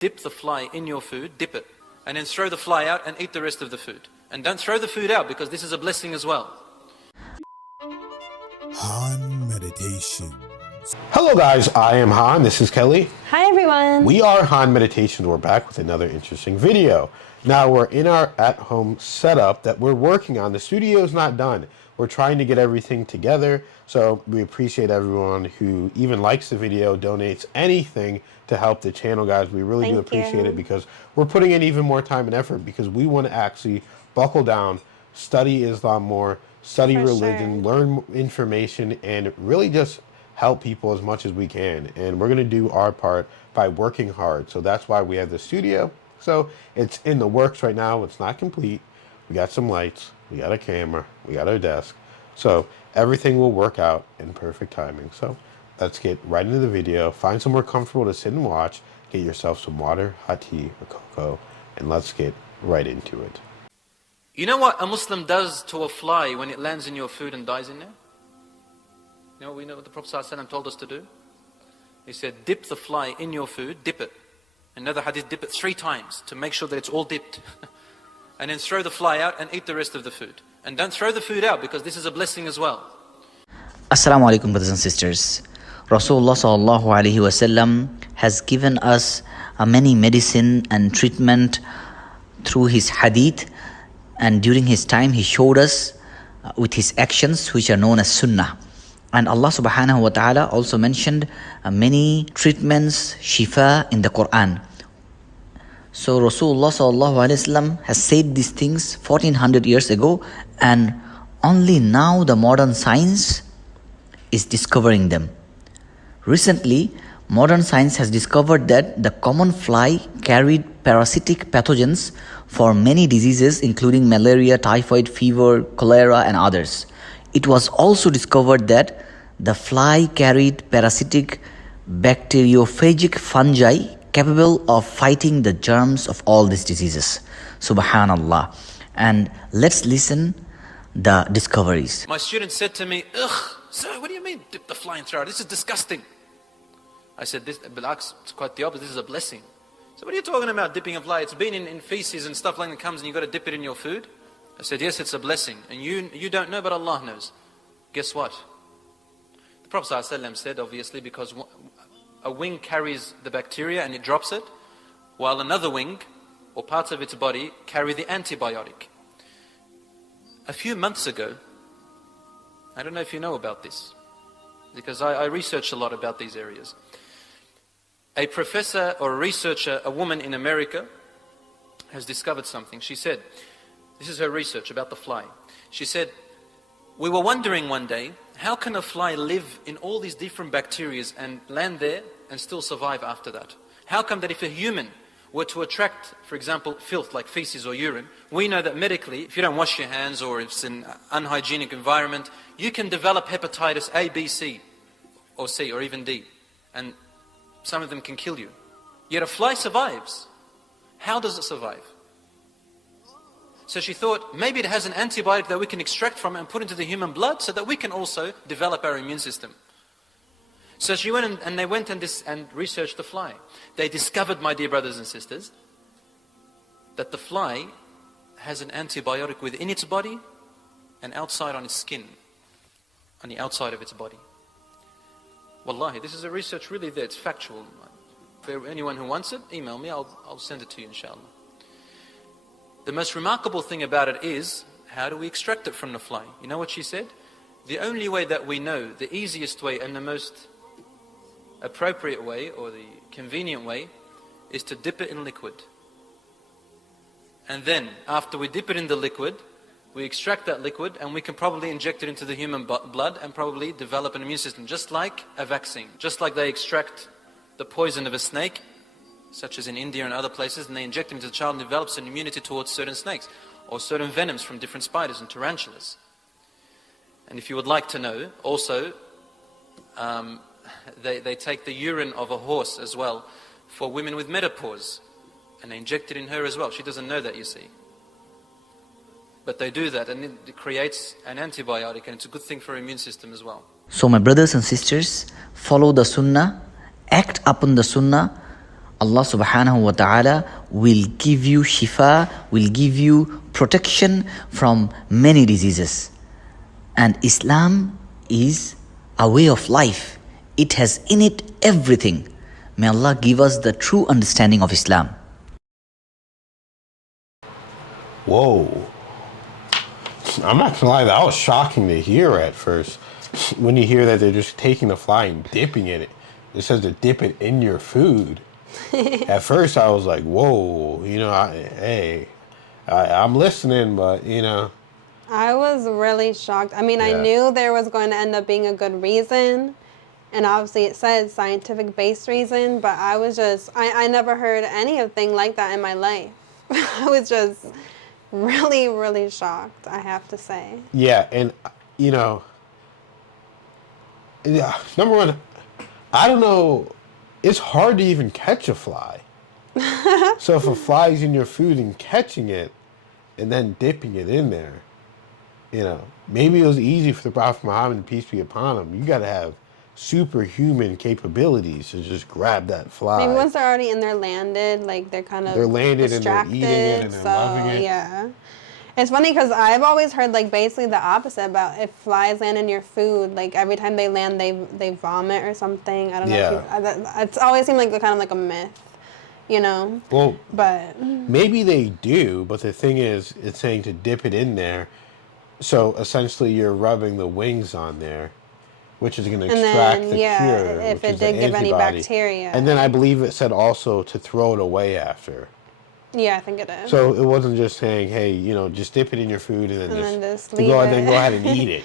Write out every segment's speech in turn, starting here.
Dip the fly in your food, dip it, and then throw the fly out and eat the rest of the food. And don't throw the food out because this is a blessing as well. Han Meditations. Hello guys, I am Han, this is Kelly. Hi everyone. We are Han Meditations. We're back with another interesting video. Now we're in our at-home setup that we're working on. The studio is not done. We're trying to get everything together. So we appreciate everyone who even likes the video, donates anything to help the channel, guys. We really do appreciate it because we're putting in even more time and effort because we want to actually buckle down, study Islam more, study religion, learn information, and really just help people as much as we can. And we're going to do our part by working hard. So that's why we have the studio. So it's in the works right now. It's not complete. We got some lights, we got a camera, we got our desk. So everything will work out in perfect timing. So let's get right into the video. Find somewhere comfortable to sit and watch. Get yourself some water, hot tea, or cocoa, and let's get right into it. You know what a Muslim does to a fly when it lands in your food and dies in there? You know, we know what the Prophet ﷺ told us to do? He said, dip the fly in your food, dip it. Another hadith, dip it 3 times to make sure that it's all dipped. And then throw the fly out and eat the rest of the food. And don't throw the food out because this is a blessing as well. Assalamu alaikum, brothers and sisters. Rasulullah sallallahu alaihi wasallam has given us many medicine and treatment through his hadith, and during his time he showed us with his actions, which are known as sunnah. And Allah subhanahu wa ta'ala also mentioned many treatments, shifa, in the Quran. So Rasulullah sallallahu alaihi wasallam has said these things 1400 years ago, and only now the modern science is discovering them. Recently, modern science has discovered that the common fly carried parasitic pathogens for many diseases including malaria, typhoid, fever, cholera, and others. It was also discovered that the fly carried parasitic bacteriophagic fungi capable of fighting the germs of all these diseases. Subhanallah. And let's listen the discoveries. My student said to me, ugh, sir, what do you mean dip the fly and throw it? This is disgusting. I said, it's quite the opposite, this is a blessing. So what are you talking about dipping a fly? It's been in feces and stuff like that comes and you've got to dip it in your food. I said, yes, it's a blessing. And you don't know, but Allah knows. Guess what? The Prophet ﷺ said, obviously, because a wing carries the bacteria and it drops it, while another wing, or parts of its body, carry the antibiotic. A few months ago, I don't know if you know about this, because I research a lot about these areas. A professor or a researcher, a woman in America, has discovered something. She said, this is her research about the fly. She said, we were wondering one day, how can a fly live in all these different bacteria and land there and still survive after that? How come that if a human were to attract, for example, filth like feces or urine, we know that medically, if you don't wash your hands or if it's an unhygienic environment, you can develop hepatitis A, B, C, or C, or even D. And some of them can kill you. Yet a fly survives. How does it survive? So she thought, maybe it has an antibiotic that we can extract from it and put into the human blood so that we can also develop our immune system. So she went and they went and researched the fly. They discovered, my dear brothers and sisters, that the fly has an antibiotic within its body and outside on its skin, on the outside of its body. Wallahi, this is a research really there, it's factual. For anyone who wants it, email me, I'll send it to you inshallah. The most remarkable thing about it is, how do we extract it from the fly? You know what she said? The only way that we know, the easiest way and the most appropriate way, or the convenient way, is to dip it in liquid. And then, after we dip it in the liquid, we extract that liquid and we can probably inject it into the human blood and probably develop an immune system, just like a vaccine. Just like they extract the poison of a snake, such as in India and other places, and they inject it into the child and develops an immunity towards certain snakes, or certain venoms from different spiders and tarantulas. And if you would like to know, also, they take the urine of a horse as well for women with menopause, and they inject it in her as well. She doesn't know that, you see. But they do that, and it creates an antibiotic, and it's a good thing for our immune system as well. So my brothers and sisters, follow the sunnah, act upon the sunnah, Allah subhanahu wa ta'ala will give you shifa, will give you protection from many diseases. And Islam is a way of life. It has in it everything. May Allah give us the true understanding of Islam. Whoa. I'm not gonna lie, that was shocking to hear at first. When you hear that they're just taking the fly and dipping in it. It says to dip it in your food. At first I was like, whoa, I'm listening, but I was really shocked. I mean, I Yeah. knew there was going to end up being a good reason. And obviously it said scientific based reason, but I was just, I never heard anything like that in my life. I was just really, really shocked, I have to say. Yeah, and yeah, number one, I don't know, it's hard to even catch a fly. So if a fly's in your food and catching it and then dipping it in there, maybe it was easy for the Prophet Muhammad, peace be upon him. You got to have superhuman capabilities to just grab that fly. Maybe once they're already in there landed, like they're kind of They're landed distracted, and they're eating it and they're loving it. Yeah. It's funny because I've always heard like basically the opposite about if flies land in your food, like every time they land, they vomit or something. I don't know. Yeah. It's always seemed like kind of like a myth, Well, But maybe they do, but the thing is, it's saying to dip it in there. So essentially, you're rubbing the wings on there, which is going to extract the cure. if which it is the did give any antibody. bacteria. And then I believe it said also to throw it away after. Yeah, I think it is. So it wasn't just saying, hey, just dip it in your food and then just to leave go it. and then go ahead and eat it.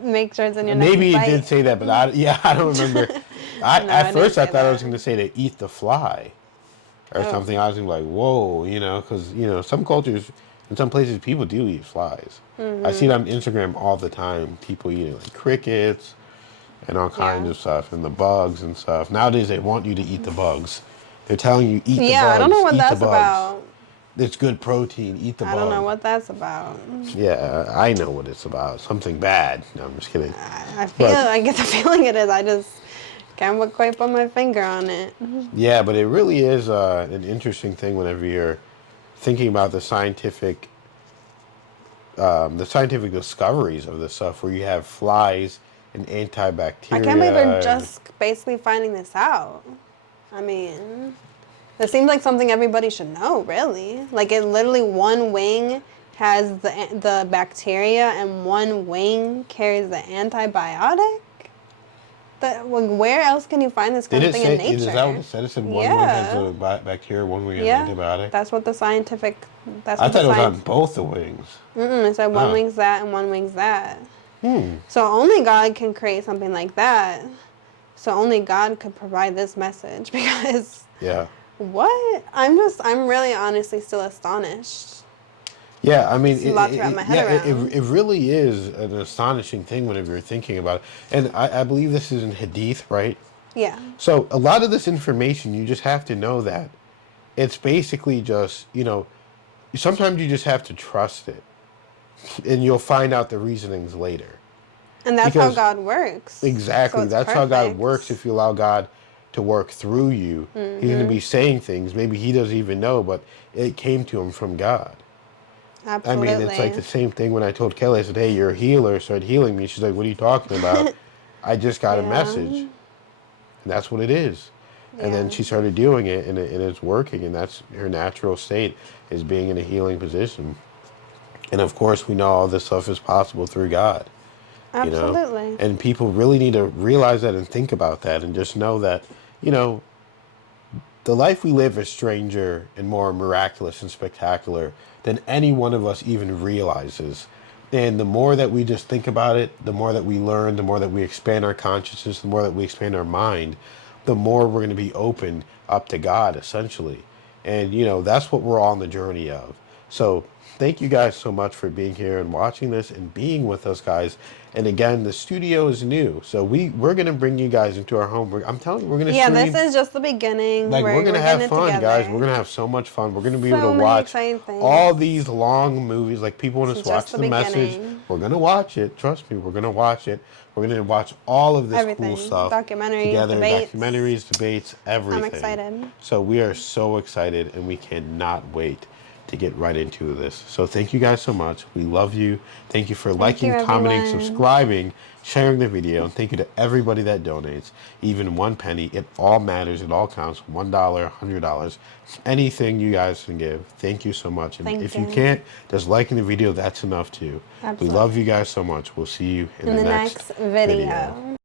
Make sure it's in your next Maybe it bite. did say that, but I don't remember. At first didn't I say thought it was that. going to say to eat the fly or something. I was like, whoa, because some cultures, in some places, people do eat flies. I see it on Instagram all the time. People eating like crickets and all kinds of stuff, and the bugs and stuff. Nowadays, they want you to eat the bugs. They're telling you eat the bugs. Yeah, I don't know what eat that's the bugs. about. It's good protein. Eat the bugs. I don't know what that's about. Yeah, I know what it's about. Something bad. No, I'm just kidding. I get the feeling it is. I just can't quite put my finger on it. Yeah, but it really is an interesting thing whenever you're thinking about the scientific discoveries of this stuff, where you have flies and antibacterial. I can't believe they're just basically finding this out. I mean, it seems like something everybody should know, really. Like, it literally, one wing has the bacteria and one wing carries the antibiotic. Where else can you find this kind of thing in nature? Is that what it said? It said one wing has the bacteria, one wing has antibiotic? That's what the scientific... I thought it was on both the wings. It said one wing's that and one wing's that. So only God can create something like that. So only God could provide this message, because... Yeah. What? I'm really honestly still astonished. Yeah, I mean, It's a lot to wrap my head around. it really is an astonishing thing whenever you're thinking about it. And I believe this is in Hadith, right? Yeah. So a lot of this information, you just have to know that it's basically just, sometimes you just have to trust it. And you'll find out the reasonings later. And that's how God works. Exactly. So That's how God works. If you allow God to work through you, He's going to be saying things maybe He doesn't even know, but it came to Him from God. Absolutely. I mean, it's like the same thing when I told Kelly, I said, hey, you're a healer, started healing me. She's like, what are you talking about? I just got a message. And that's what it is. And then she started doing it, and it's working, and that's her natural state, is being in a healing position. And of course, we know all this stuff is possible through God. Absolutely. And people really need to realize that and think about that, and just know that, the life we live is stranger and more miraculous and spectacular than any one of us even realizes. And the more that we just think about it, the more that we learn, the more that we expand our consciousness, the more that we expand our mind, the more we're going to be open up to God, essentially. And, that's what we're all on the journey of. So thank you guys so much for being here and watching this and being with us, guys. And again, the studio is new, so we're gonna bring you guys into our home. I'm telling you, we're gonna Yeah, stream. this is just the beginning. Like we're gonna have getting it fun, guys. together. We're gonna have so much fun. We're gonna be So able to many watch exciting things. all these long movies. Like people want This us is to watch just the the message. beginning. We're gonna watch it. Trust me, we're gonna watch it. We're gonna watch all of this Everything. cool stuff Documentaries, together. debates. Documentaries, debates, everything. I'm excited. So we are so excited, and we cannot wait to get right into this. So thank you guys so much. We love you. Thank you for liking, you, commenting, everyone. subscribing, sharing the video, and thank you to everybody that donates. Even 1 penny, it all matters. It all counts. $1, $100, anything you guys can give. Thank you so much. And Thank if you. you can't, just liking the video, that's enough too. Absolutely. We love you guys so much. We'll see you in In the the next next video.